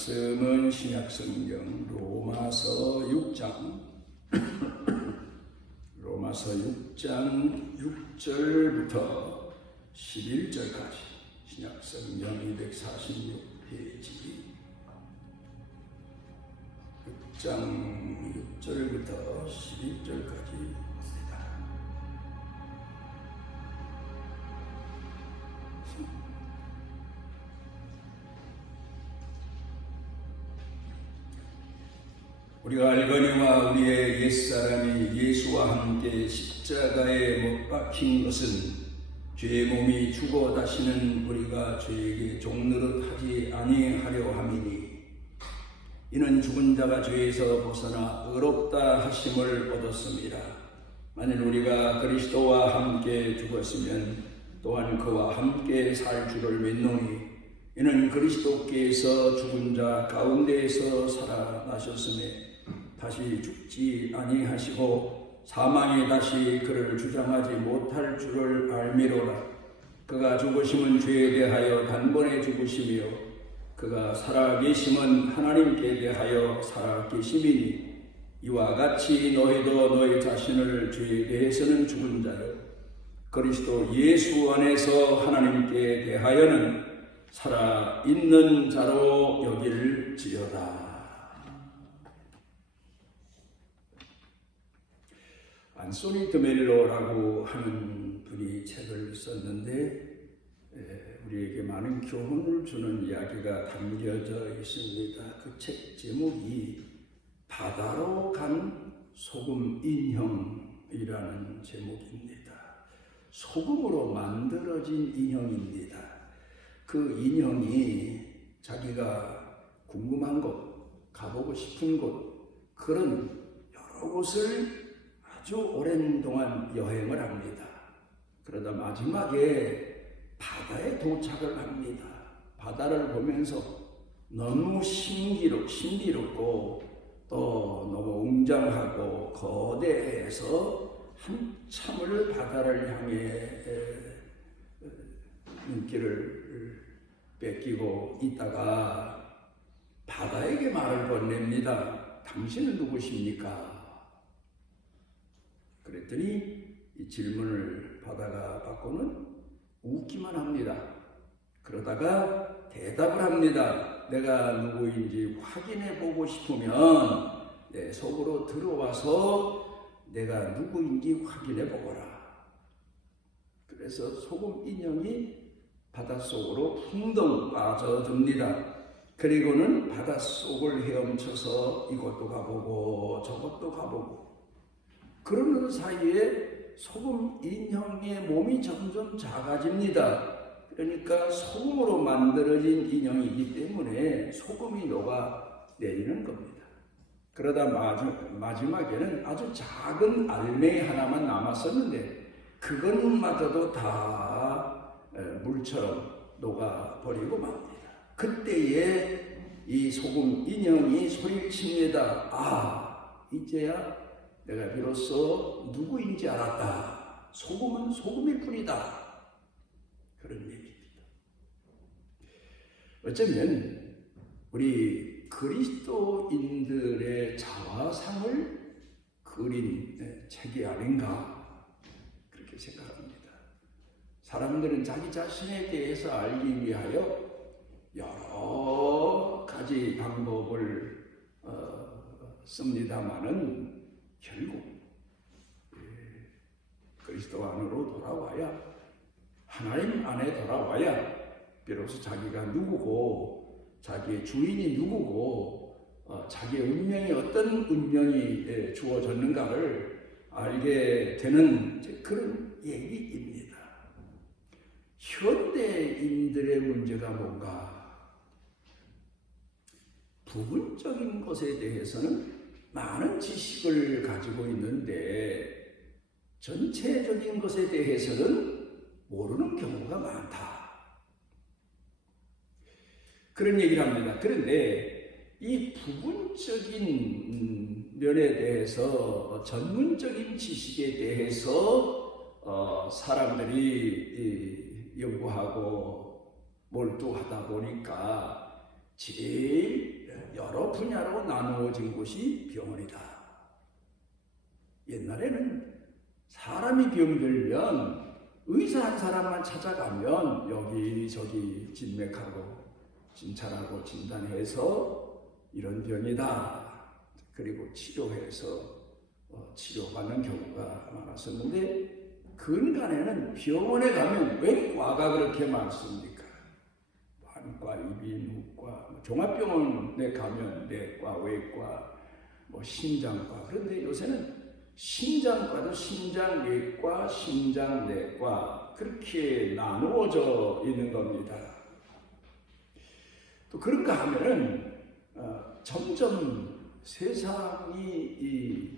말씀은 신약성경 로마서 6장 6절부터 11절까지 신약성경 246페이지 6장 6절부터 11절까지 봅니다. 우리가 알거니와 우리의 옛사람이 예수와 함께 십자가에 못 박힌 것은 죄의 몸이 죽어 다시는 우리가 죄에게 종노릇 하지 아니하려 함이니 이는 죽은 자가 죄에서 벗어나 의롭다 하심을 얻었습니다. 만일 우리가 그리스도와 함께 죽었으면 또한 그와 함께 살 줄을 믿노니 이는 그리스도께서 죽은 자 가운데에서 살아나셨음에 다시 죽지 아니하시고 사망이 다시 그를 주장하지 못할 줄을 알미로라. 그가 죽으심은 죄에 대하여 단번에 죽으시며 그가 살아계심은 하나님께 대하여 살아계심이니 이와 같이 너희도 너희 자신을 죄에 대해서는 죽은 자요 그리스도 예수 안에서 하나님께 대하여는 살아있는 자로 여길지어다. 안소니 드메리로라고 하는 분이 책을 썼는데 우리에게 많은 교훈을 주는 이야기가 담겨져 있습니다. 그 책 제목이 바다로 간 소금 인형이라는 제목입니다. 소금으로 만들어진 인형입니다. 그 인형이 자기가 궁금한 곳, 가보고 싶은 곳, 그런 여러 곳을 아주 오랜 동안 여행을 합니다. 그러다 마지막에 바다에 도착을 합니다. 바다를 보면서 너무 신기롭고 또 너무 웅장하고 거대해서 한참을 바다를 향해 눈길을 뺏기고 있다가 바다에게 말을 건넵니다. 당신은 누구십니까? 그랬더니 이 질문을 바다가 받고는 웃기만 합니다. 그러다가 대답을 합니다. 내가 누구인지 확인해 보고 싶으면 내 속으로 들어와서 내가 누구인지 확인해 보거라. 그래서 소금 인형이 바닷속으로 풍덩 빠져듭니다. 그리고는 바닷속을 헤엄쳐서 이것도 가보고 저것도 가보고 그러는 사이에 소금 인형의 몸이 점점 작아집니다. 그러니까 소금으로 만들어진 인형이기 때문에 소금이 녹아 내리는 겁니다. 그러다 마지막에는 아주 작은 알맹이 하나만 남았었는데 그것마저도 다 물처럼 녹아버리고 맙니다. 그때에 이 소금 인형이 소리칩니다. 아, 이제야 내가 비로소 누구인지 알았다. 소금은 소금일 뿐이다. 그런 얘기입니다. 어쩌면 우리 그리스도인들의 자화상을 그린 책이 아닌가 그렇게 생각합니다. 사람들은 자기 자신에 대해서 알기 위하여 여러 가지 방법을 씁니다마는 결국 그리스도 안으로 돌아와야 하나님 안에 돌아와야 비로소 자기가 누구고 자기의 주인이 누구고 자기의 운명이 어떤 운명이 주어졌는가를 알게 되는 그런 얘기입니다. 현대인들의 문제가 뭔가 부분적인 것에 대해서는 많은 지식을 가지고 있는데 전체적인 것에 대해서는 모르는 경우가 많다. 그런 얘기를 합니다. 그런데 이 부분적인 면에 대해서 전문적인 지식에 대해서 사람들이 연구하고 몰두하다 보니까 제일 여러 분야로 나누어진 곳이 병원이다. 옛날에는 사람이 병들면 의사 한 사람만 찾아가면 여기저기 진맥하고 진찰하고 진단해서 이런 병이다. 그리고 치료해서 치료받는 경우가 많았었는데, 근간에는 병원에 가면 왜 과가 그렇게 많습니까? 안과, 이비인후과, 종합병원에 가면 내과, 외과, 신장과. 그런데 요새는 심장과도 심장외과, 심장내과 그렇게 나누어져 있는 겁니다. 또 그런가 하면은 점점 세상이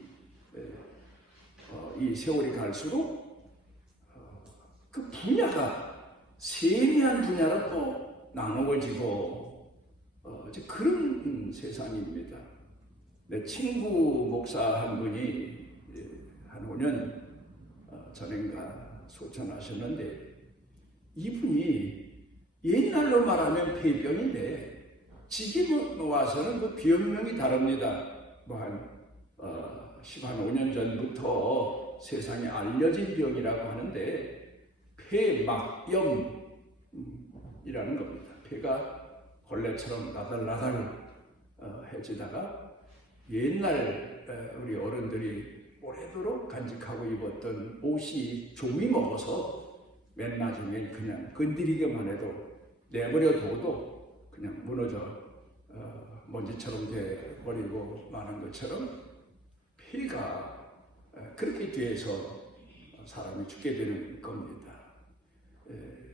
이 세월이 갈수록 그 분야가 세미한 분야로 또 나누어지고 이제 그런 세상입니다. 내 친구 목사 한 분이 한 5년 전인가 소천하셨는데, 이분이 옛날로 말하면 폐병인데 지금 와서는 그 병명이 다릅니다. 한 5년 전부터 세상에 알려진 병이라고 하는데 폐막염이라는 겁니다. 폐가 걸레처럼 나달나달해지다가 옛날 우리 어른들이 오래도록 간직하고 입었던 옷이 종이 먹어서 맨 나중에 그냥 건드리기만 해도 내버려 둬도 그냥 무너져 먼지처럼 돼버리고 마는 것처럼 폐가 그렇게 돼서 사람이 죽게 되는 겁니다.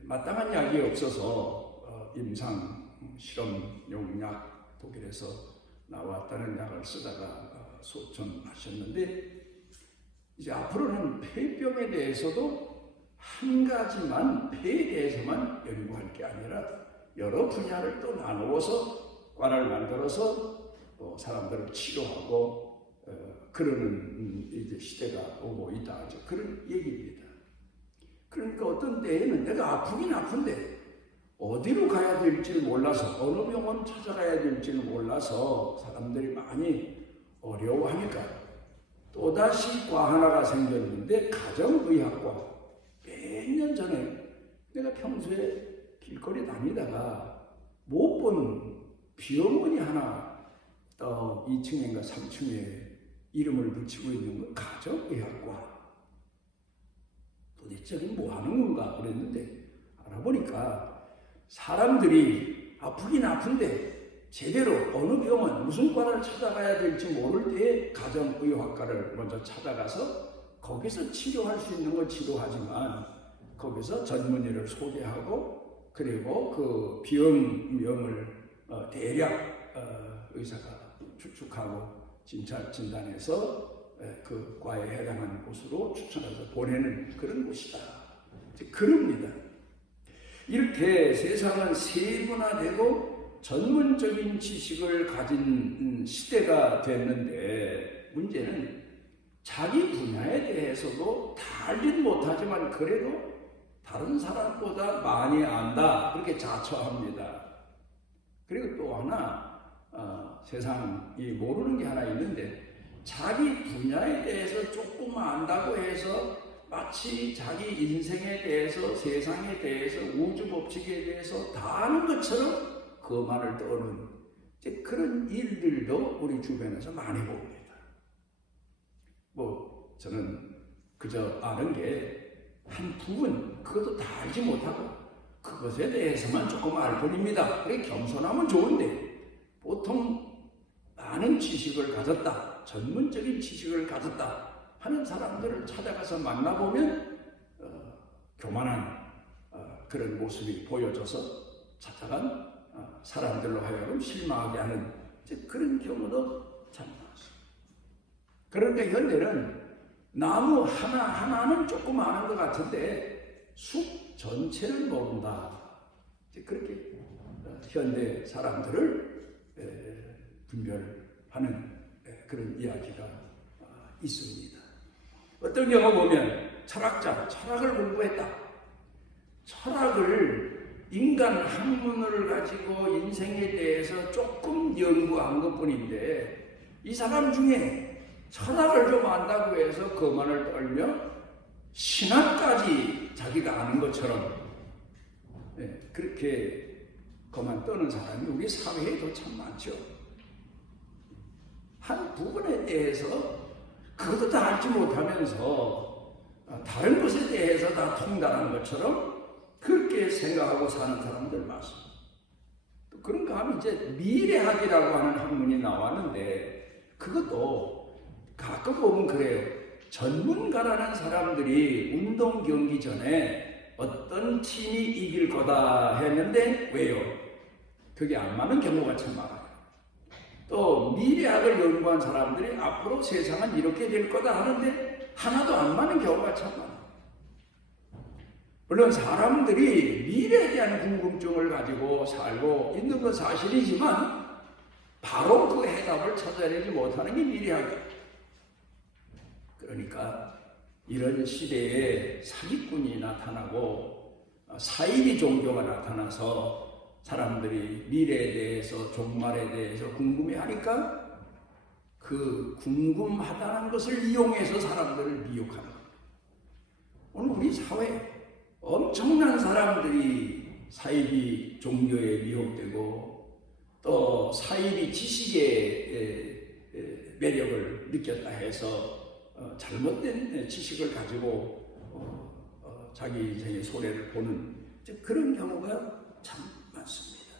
마땅한 약이 없어서 임상 실험 용약 독일에서 나왔다는 약을 쓰다가 소천하셨는데, 이제 앞으로는 폐병에 대해서도 한 가지만, 폐에 대해서만 연구할 게 아니라 여러 분야를 또 나누어서 과를 만들어서 사람들을 치료하고 그러는 이제 시대가 오고 있다. 그런 얘기입니다. 그러니까 어떤 때에는 내가 아프긴 아픈데 어디로 가야 될지 몰라서, 어느 병원 찾아가야 될지 몰라서 사람들이 많이 어려워하니까 또다시 과 하나가 생겼는데, 가정의학과. 몇 년 전에 내가 평소에 길거리 다니다가 못 본 병원이 하나 2층인가 3층에 이름을 붙이고 있는 건 가정의학과. 도대체 뭐 하는 건가 그랬는데, 알아보니까 사람들이 아프긴 아픈데 제대로 어느 병원, 무슨 과를 찾아가야 될지 모를 때에 가정의학과를 먼저 찾아가서 거기서 치료할 수 있는 건 치료하지만 거기서 전문의를 소개하고, 그리고 그 병명을 대략 의사가 추측하고 진단해서 그 과에 해당하는 곳으로 추천해서 보내는 그런 곳이다. 그럽니다. 이렇게 세상은 세분화되고 전문적인 지식을 가진 시대가 됐는데, 문제는 자기 분야에 대해서도 다 알지는 못하지만 그래도 다른 사람보다 많이 안다, 그렇게 자처합니다. 그리고 또 하나 세상이 모르는 게 하나 있는데, 자기 분야에 대해서 조금 안다고 해서 마치 자기 인생에 대해서, 세상에 대해서, 우주 법칙에 대해서 다 아는 것처럼 그만을 떠는 그런 일들도 우리 주변에서 많이 봅니다. 저는 그저 아는 게 한 부분, 그것도 다 알지 못하고 그것에 대해서만 조금 알 뿐입니다. 그래 겸손하면 좋은데, 보통 아는 지식을 가졌다, 전문적인 지식을 가졌다 하는 사람들을 찾아가서 만나보면 교만한 그런 모습이 보여져서 찾아간 사람들로 하여금 실망하게 하는 그런 경우도 참 많습니다. 그런데 현대는 나무 하나하나는 조금 아는 것 같은데 숲 전체를 모른다. 그렇게 현대 사람들을 분별하는 그런 이야기가 있습니다. 어떤 경우 보면 철학자, 철학을 공부했다. 철학을 인간 학문을 가지고 인생에 대해서 조금 연구한 것뿐인데 이 사람 중에 철학을 좀 안다고 해서 거만을 떨며 신학까지 자기가 아는 것처럼 그렇게 거만 떠는 사람이 우리 사회에도 참 많죠. 한 부분에 대해서 그것도 다 알지 못하면서 다른 것에 대해서 다 통달한 것처럼 그렇게 생각하고 사는 사람들 많습니다. 또 그런가 하면 이제 미래학이라고 하는 학문이 나왔는데 그것도 가끔 보면 그래요. 전문가라는 사람들이 운동 경기 전에 어떤 팀이 이길 거다 했는데 왜요? 그게 안 맞는 경우가 참 많아요. 또 미래학을 연구한 사람들이 앞으로 세상은 이렇게 될 거다 하는데 하나도 안 맞는 경우가 참 많아요. 물론 사람들이 미래에 대한 궁금증을 가지고 살고 있는 건 사실이지만 바로 그 해답을 찾아내지 못하는 게 미래학이에요. 그러니까 이런 시대에 사기꾼이 나타나고 사이비 종교가 나타나서 사람들이 미래에 대해서 종말에 대해서 궁금해하니까 그 궁금하다는 것을 이용해서 사람들을 미혹하는 겁니다. 오늘 우리 사회에 엄청난 사람들이 사이비 종교에 미혹되고 또 사이비 지식의 매력을 느꼈다 해서 잘못된 지식을 가지고 자기 인생의 손해를 보는 그런 경우가 참 많습니다.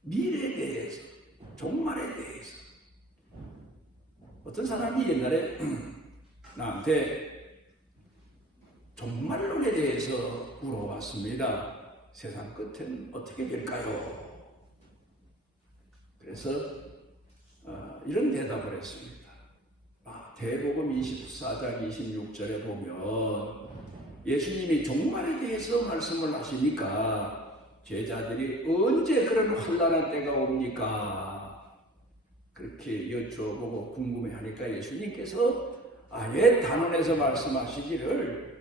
미래에 대해서, 종말에 대해서. 어떤 사람이 옛날에 나한테 종말론에 대해서 물어봤습니다. 세상 끝은 어떻게 될까요? 그래서 이런 대답을 했습니다. 대복음 24장 26절에 보면 예수님이 종말에 대해서 말씀을 하시니까 제자들이 언제 그런 환난의 때가 옵니까? 그렇게 여쭤보고 궁금해하니까 예수님께서 아예 단언해서 말씀하시기를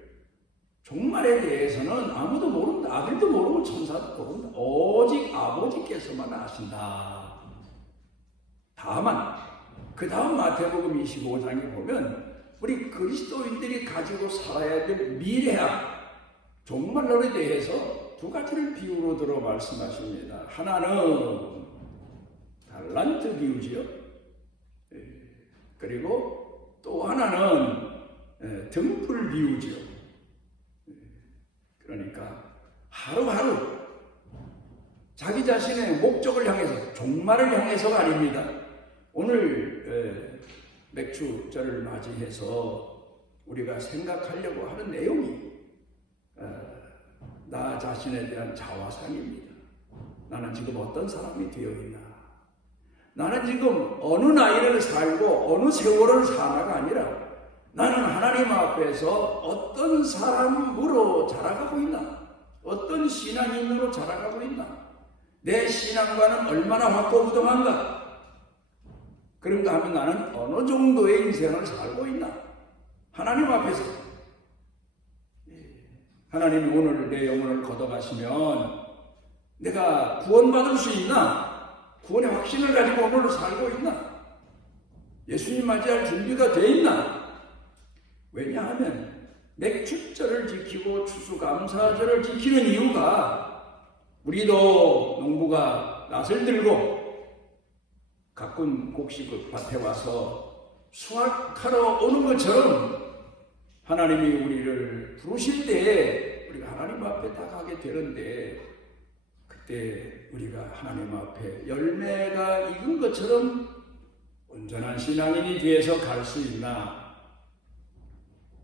종말에 대해서는 아무도 모른다. 아들도 모르고 천사도 모른다. 오직 아버지께서만 아신다. 다만 그 다음 마태복음 25장에 보면 우리 그리스도인들이 가지고 살아야 될 미래학, 종말론에 대해서 두 가지를 비유로 들어 말씀하십니다. 하나는 달란트 비유지요. 그리고 또 하나는 등불 비유지요. 그러니까 하루하루 자기 자신의 목적을 향해서, 종말을 향해서가 아닙니다. 오늘 맥주절을 맞이해서 우리가 생각하려고 하는 내용이 나 자신에 대한 자화상입니다. 나는 지금 어떤 사람이 되어 있나? 나는 지금 어느 나이를 살고 어느 세월을 사나가 아니라 나는 하나님 앞에서 어떤 사람으로 자라가고 있나? 어떤 신앙인으로 자라가고 있나? 내 신앙과는 얼마나 확고부동한가? 그런가 하면 나는 어느 정도의 인생을 살고 있나? 하나님 앞에서. 하나님이 오늘 내 영혼을 걷어가시면 내가 구원받을 수 있나? 구원의 확신을 가지고 오늘을 살고 있나? 예수님 맞이할 준비가 돼 있나? 왜냐하면 맥주절을 지키고 추수감사절을 지키는 이유가 우리도 농부가 낫을 들고 가꾼 곡식 밭에 와서 수확하러 오는 것처럼 하나님이 우리를 부르실 때에 우리가 하나님 앞에 딱 가게 되는데 그때 우리가 하나님 앞에 열매가 익은 것처럼 온전한 신앙인이 되어서 갈 수 있나?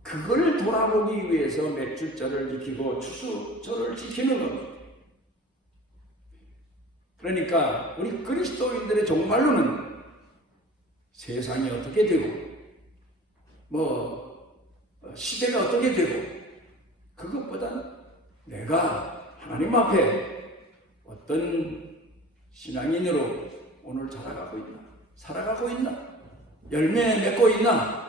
그걸 돌아보기 위해서 맥주절을 지키고 추수절을 지키는 겁니다. 그러니까 우리 그리스도인들의 종말론은 세상이 어떻게 되고 시대가 어떻게 되고 그것보다 내가 하나님 앞에 어떤 신앙인으로 오늘 살아가고 있나? 열매 맺고 있나?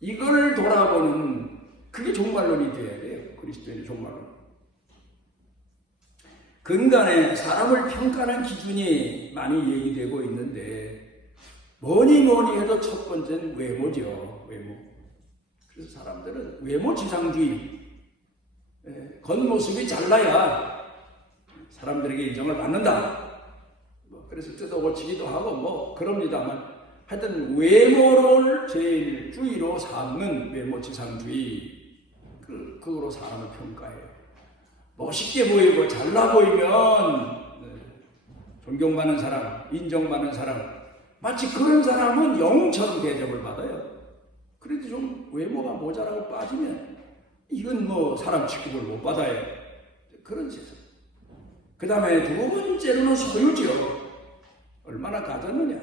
이걸 돌아보는 그게 종말론이 되어야 돼요. 그리스도인의 종말론. 근간에 사람을 평가하는 기준이 많이 얘기되고 있는데 뭐니 해도 첫 번째는 외모죠. 외모. 그래서 사람들은 외모 지상주의, 겉모습이 잘나야 사람들에게 인정을 받는다. 그래서 뜯어고치기도 하고 그럽니다만 하여튼 외모를 제일 주의로 삼는 외모 지상주의, 그거로 사람을 평가해요. 멋있게 보이고 잘나 보이면 존경받는 사람, 인정받는 사람, 마치 그런 사람은 영웅처럼 대접을 받아요. 그래도 좀 외모가 모자라고 빠지면 이건 사람 취급을 못 받아요. 그런 세상. 그 다음에 두 번째로는 소유죠. 얼마나 가졌느냐.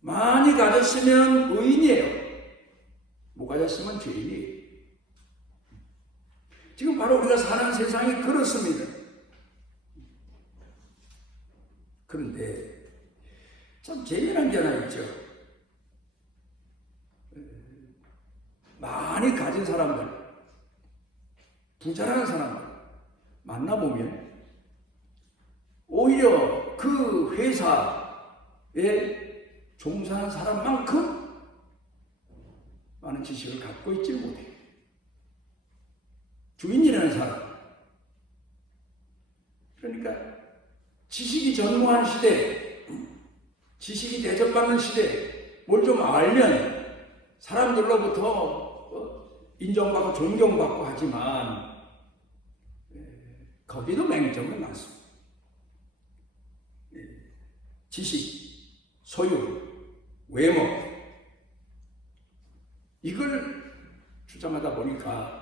많이 가졌으면 의인이에요. 못 가졌으면 죄인이에요. 지금 바로 우리가 사는 세상이 그렇습니다. 그런데 참 재미난 게 하나 있죠. 많이 가진 사람들, 부자라는 사람들 만나보면 오히려 그 회사에 종사하는 사람만큼 많은 지식을 갖고 있지 못해요. 주인이라는 사람. 그러니까 지식이 전무한 시대, 지식이 대접받는 시대, 뭘 좀 알면 사람들로부터 인정받고 존경받고 하지만 거기도 맹점은 많습니다. 지식, 소유, 외모 이걸 주장하다 보니까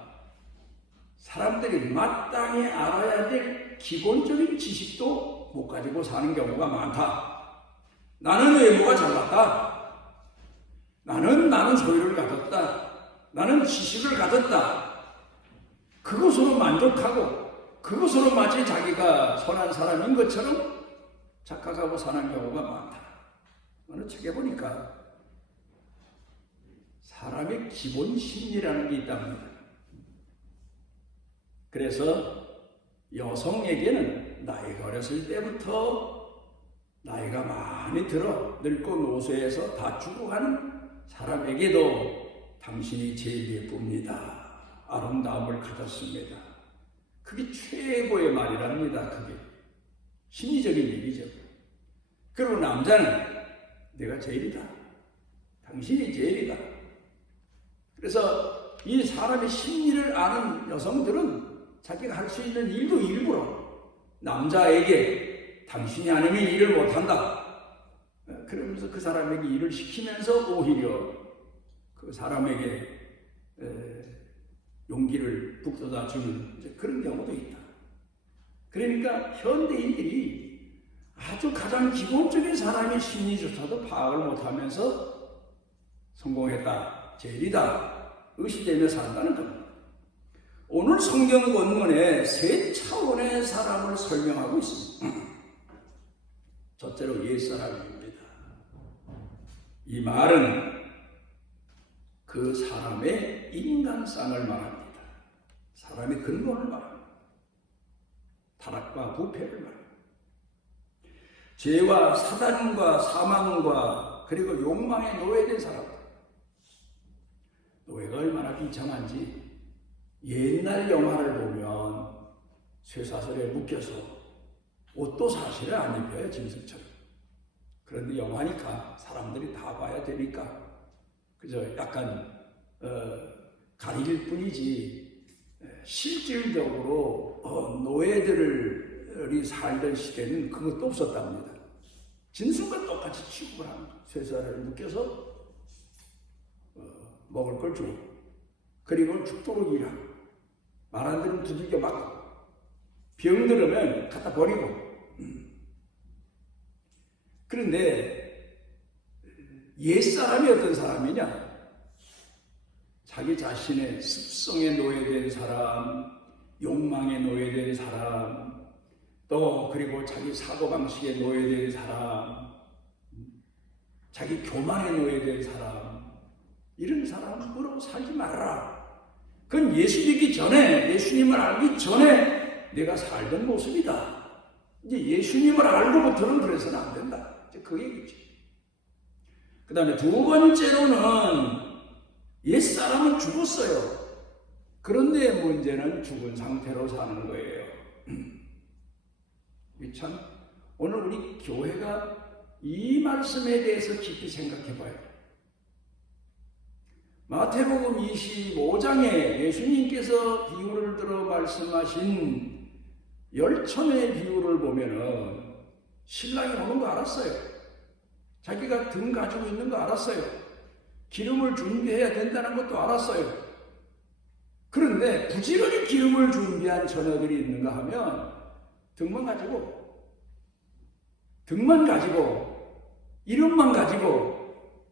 사람들이 마땅히 알아야 될 기본적인 지식도 못 가지고 사는 경우가 많다. 나는 외모가 잘났다. 나는 소유를 가졌다. 나는 지식을 가졌다. 그것으로 만족하고 그것으로 마치 자기가 선한 사람인 것처럼 착각하고 사는 경우가 많다. 어느 책에 보니까 사람의 기본 심리라는 게 있답니다. 그래서 여성에게는 나이가 어렸을 때부터 나이가 많이 들어 늙고 노쇠해서 다 죽어가는 사람에게도 당신이 제일 예쁩니다. 아름다움을 가졌습니다. 그게 최고의 말이랍니다. 그게 심리적인 얘기죠. 그리고 남자는 내가 제일이다. 당신이 제일이다. 그래서 이 사람의 심리를 아는 여성들은 자기가 할 수 있는 일도 일부러 남자에게 당신이 아니면 일을 못한다. 그러면서 그 사람에게 일을 시키면서 오히려 그 사람에게 용기를 북돋아 주는 그런 경우도 있다. 그러니까 현대인들이 아주 가장 기본적인 사람의 심리조차도 파악을 못하면서 성공했다, 제일이다, 의시되며 산다는 겁니다. 오늘 성경 본문에 세 차원의 사람을 설명하고 있습니다. 첫째로 옛사람입니다. 이 말은 그 사람의 인간성을 말합니다. 사람의 근본을 말합니다. 타락과 부패를 말합니다. 죄와 사단과 사망과 그리고 욕망에 노예된 사람들. 노예가 얼마나 비참한지 옛날 영화를 보면 쇠사슬에 묶여서 옷도 사실은 안 입혀요, 짐승처럼. 그런데 영화니까 사람들이 다 봐야 되니까 그저 약간 가릴 뿐이지 실질적으로 노예들이 살던 시대는 그것도 없었답니다. 짐승과 똑같이 취급을 합니다. 쇠사슬에 묶여서 먹을 걸 주고 그리고 죽도록 일하고 말 안 들으면 두들겨 맞고 병 들으면 갖다 버리고. 그런데 옛사람이 어떤 사람이냐? 자기 자신의 습성에 노예된 사람, 욕망에 노예된 사람, 또 그리고 자기 사고방식에 노예된 사람, 자기 교만에 노예된 사람, 이런 사람으로 살지 말아라. 그건 예수 믿기 전에, 예수님을 알기 전에 내가 살던 모습이다. 이제 예수님을 알고부터는 그래서는 안 된다. 이제 그 얘기지. 그 다음에 두 번째로는 옛사람은 죽었어요. 그런데 문제는 죽은 상태로 사는 거예요. 참 오늘 우리 교회가 이 말씀에 대해서 깊이 생각해 봐야 돼요. 마태복음 25장에 예수님께서 비유를 들어 말씀하신 열천의 비유를 보면은 신랑이 오는 거 알았어요. 자기가 등 가지고 있는 거 알았어요. 기름을 준비해야 된다는 것도 알았어요. 그런데 부지런히 기름을 준비한 처녀들이 있는가 하면 등만 가지고 이름만 가지고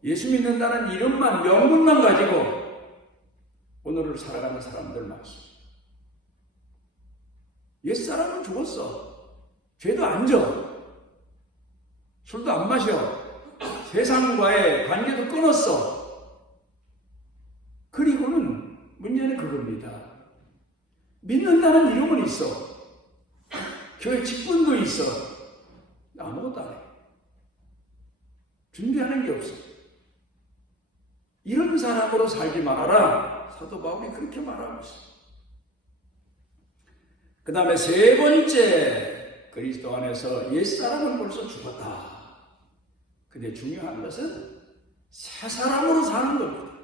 예수 믿는다는 이름만 명분만 가지고 오늘을 살아가는 사람들 많습니다. 옛사람은 죽었어. 죄도 안 져. 술도 안 마셔. 세상과의 관계도 끊었어. 그리고는 문제는 그겁니다. 믿는다는 이름은 있어. 교회 직분도 있어. 아무것도 안 해. 준비하는 게 없어. 이런 사람으로 살지 말아라. 사도 바울이 그렇게 말하고 있어. 그 다음에 세 번째, 그리스도 안에서 옛사람은 벌써 죽었다. 근데 중요한 것은 새 사람으로 사는 겁니다.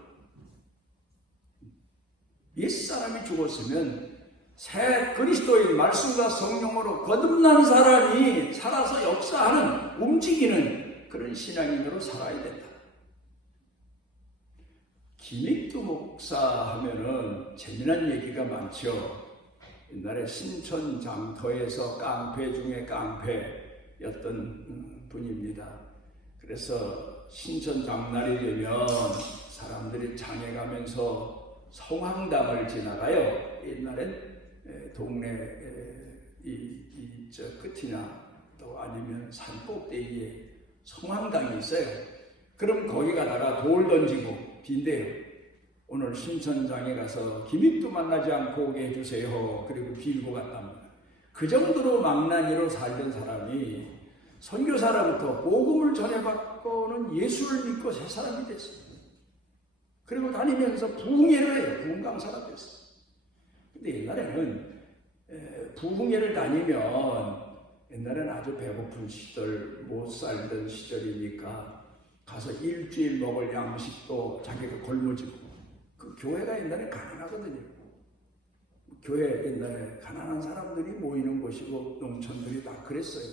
옛사람이 죽었으면 새 그리스도의 말씀과 성령으로 거듭난 사람이 살아서 역사하는, 움직이는 그런 신앙인으로 살아야 된다. 김익두 목사 하면은 재미난 얘기가 많죠. 옛날에 신천 장터에서 깡패 중에 깡패였던 분입니다. 그래서 신천 장날이 되면 사람들이 장에 가면서 성황당을 지나가요. 옛날엔 동네 저 끝이나 또 아니면 산 꼭대기에 성황당이 있어요. 그럼 거기 가다가 돌 던지고 빈대요. 오늘 신천장에 가서 김익두 만나지 않고 오게 해주세요. 그리고 빌고 갔답니다. 그 정도로 망나니로 살던 사람이 선교사로부터 복음을 전해받고는 예수를 믿고 새 사람이 됐어요. 그리고 다니면서 부흥회를 해요. 부흥 강사가 됐어요. 근데 옛날에는 부흥회를 다니면 옛날에는 아주 배고픈 시절, 못 살던 시절이니까 가서 일주일 먹을 양식도 자기가 걸머지고, 그 교회가 옛날에 가난하거든요. 교회 옛날에 가난한 사람들이 모이는 곳이고 농촌들이 다 그랬어요.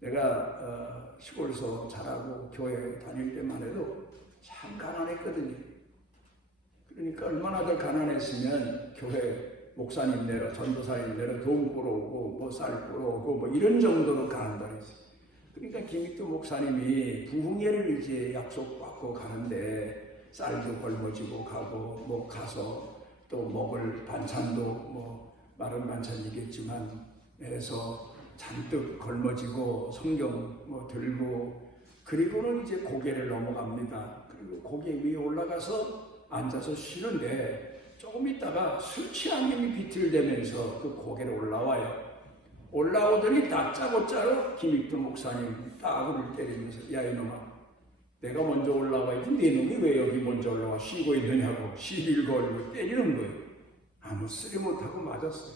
내가 시골에서 자라고 교회 다닐 때만 해도 참 가난했거든요. 그러니까 얼마나 더 가난했으면 교회 목사님 내려, 전도사님 내려 돈 끌어오고 뭐 쌀 끌어오고 뭐 이런 정도로 가난했어요. 그러니까 김익두 목사님이 부흥회를 이제 약속받고 가는데 쌀도 걸머지고 가고 뭐 가서 또 먹을 반찬도 뭐 마른 반찬이겠지만 해서 잔뜩 걸머지고 성경 뭐 들고, 그리고는 이제 고개를 넘어갑니다. 그리고 고개 위에 올라가서 앉아서 쉬는데 조금 있다가 술 취한 힘이 비틀대면서 그 고개를 올라와요. 올라오더니 다짜고짜로 김익두 목사님 따구를 때리면서, 야 이놈아, 내가 먼저 올라와야지 네 놈이 왜 여기 먼저 올라와 쉬고 있느냐고 시비를 걸고 때리는 거예요. 아무 쓰리 못하고 맞았어요.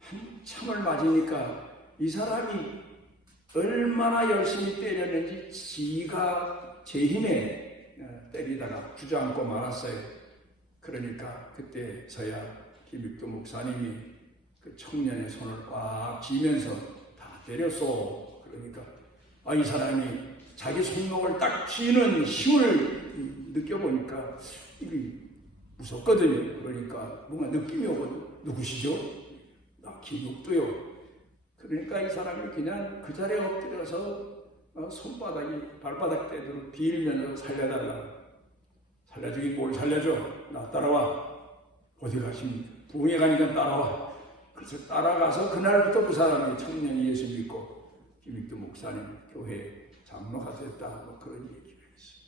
한참을 맞으니까 이 사람이 얼마나 열심히 때렸는지 지가 제 힘에 때리다가 주저앉고 말았어요. 그러니까 그때서야 김익두 목사님이 그 청년의 손을 꽉 쥐면서 다 때렸어. 그러니까 이 사람이 자기 손목을 딱 쥐는 힘을 느껴보니까 이게 무섭거든요. 그러니까 뭔가 느낌이 오거든요. 누구시죠? 나 김익두요. 그러니까 이 사람이 그냥 그 자리에 엎드려서 손바닥이 발바닥 대도록 빌면서 살려달라. 살려주긴 뭘 살려줘. 나 따라와. 어디 가십니까? 부흥회 가니까 따라와. 그래서 따라가서 그날부터 그 사람이 청년이 예수 믿고 김익두 목사님 교회 장로가 됐다. 뭐 그런 얘기가 있어요.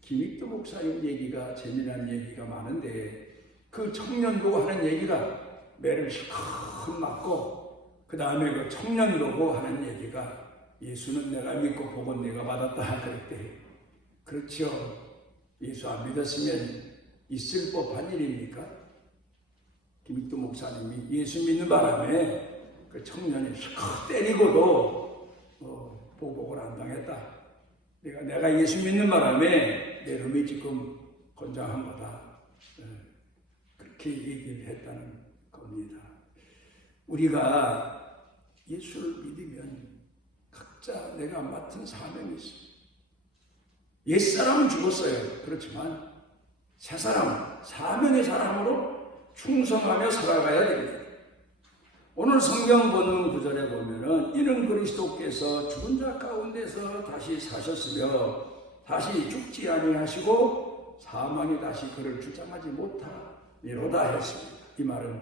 김익두 목사님 얘기가 재미난 얘기가 많은데 그 청년도 하는 얘기가 매를 실컷 맞고, 그 다음에 그 청년도고 하는 얘기가 예수는 내가 믿고 복은 내가 받았다 그랬대. 그렇죠. 예수 안 믿었으면 있을 법한 일입니까? 김익도 목사님이 예수 믿는 바람에 그 청년이 실컷 때리고도 보복을 안 당했다. 내가 예수 믿는 바람에 내 놈이 지금 건장한 거다. 그렇게 얘기를 했다는 겁니다. 우리가 예수를 믿으면 각자 내가 맡은 사명이 있습니다. 옛사람은 죽었어요. 그렇지만 새사람, 사명의 사람으로 충성하며 살아가야 됩니다. 오늘 성경 본문 9절에 보면은 이는 그리스도께서 죽은 자 가운데서 다시 사셨으며 다시 죽지 아니하시고 사망이 다시 그를 주장하지 못하리로다 했습니다. 이 말은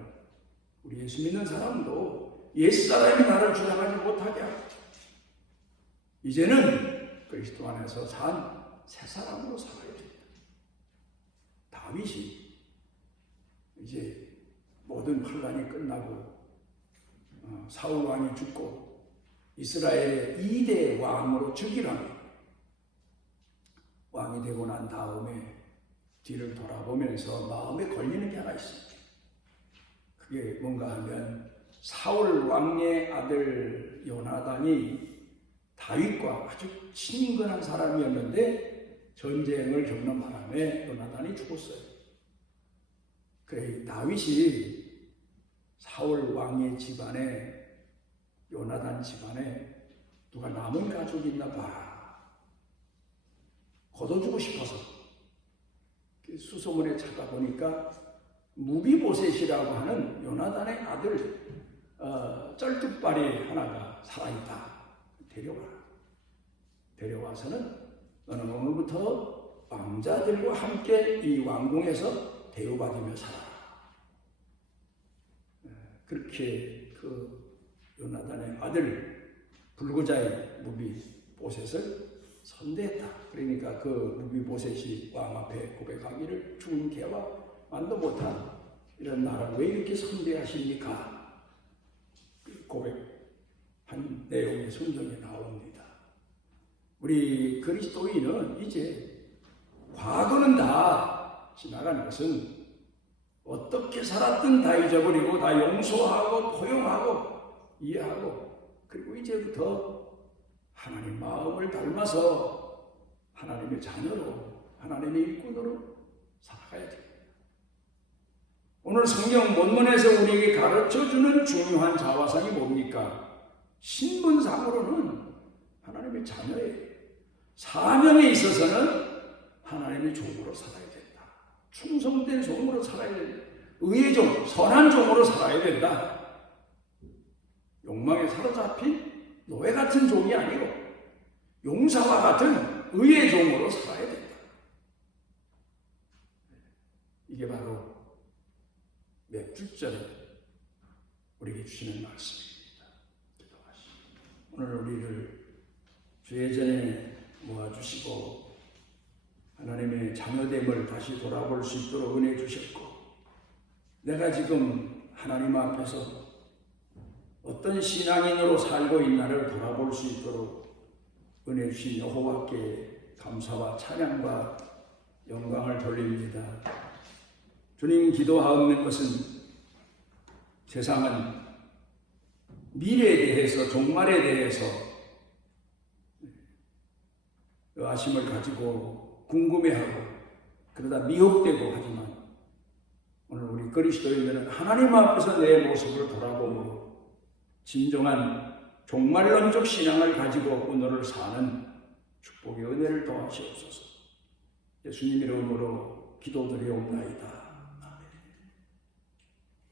우리 예수 믿는 사람도 옛사람이 나를 주장하지 못하게 하고 이제는 그리스도 안에서 산 새 사람으로 살아야 됩니다. 다윗이 이제 모든 환란이 끝나고 사울 왕이 죽고 이스라엘의 2대 왕으로 즉위합니다. 왕이 되고 난 다음에 뒤를 돌아보면서 마음에 걸리는 게 하나 있습니다. 그게 뭔가 하면 사울 왕의 아들 요나단이 다윗과 아주 친근한 사람이었는데 전쟁을 겪는 바람에 요나단이 죽었어요. 그래 다윗이 사울 왕의 집안에 요나단 집안에 누가 남은 가족이 있나 봐. 걷어주고 싶어서 수소문에 찾아보니까 무비보셋이라고 하는 요나단의 아들 쩔뚝발이 하나가 살아있다. 데려와서는 너는 오늘부터 왕자들과 함께 이 왕궁에서 대우받으며 살아라. 그렇게 그 요나단의 아들 불구자의 무비보셋을 선대했다. 그러니까 그 무비보셋이 왕 앞에 고백하기를 죽은 개와 만도 못한 이런 나를 왜 이렇게 선대하십니까? 고백한 내용의 성경에 나옵니다. 우리 그리스도인은 이제 과거는 다 지나간 것은 어떻게 살았든 다 잊어버리고 다 용서하고 포용하고 이해하고 그리고 이제부터 하나님 마음을 닮아서 하나님의 자녀로 하나님의 일꾼으로 살아가야 됩니다. 오늘 성경 본문에서 우리에게 가르쳐주는 중요한 자화상이 뭡니까? 신분상으로는 하나님의 자녀예요. 사명에 있어서는 하나님의 종으로 살아야 된다. 충성된 종으로 살아야 된다. 의의 종, 선한 종으로 살아야 된다. 욕망에 사로잡힌 노예 같은 종이 아니고 용사와 같은 의의 종으로 살아야 된다. 이게 바로 몇 줄전에 우리에게 주시는 말씀입니다. 기도하시고 오늘 우리를 주의 전에 모아주시고 하나님의 자녀됨을 다시 돌아볼 수 있도록 은혜 주셨고 내가 지금 하나님 앞에서 어떤 신앙인으로 살고 있나를 돌아볼 수 있도록 은혜 주신 여호와께 감사와 찬양과 영광을 돌립니다. 주님 기도하옵는 것은 세상은 미래에 대해서 종말에 대해서 의아심을 가지고 궁금해하고 그러다 미혹되고 하지만 오늘 우리 그리스도인들은 하나님 앞에서 내 모습을 돌아보므로 진정한 종말론적 신앙을 가지고 오늘을 사는 축복의 은혜를 더하시옵소서. 예수님 이름으로 기도드리옵나이다.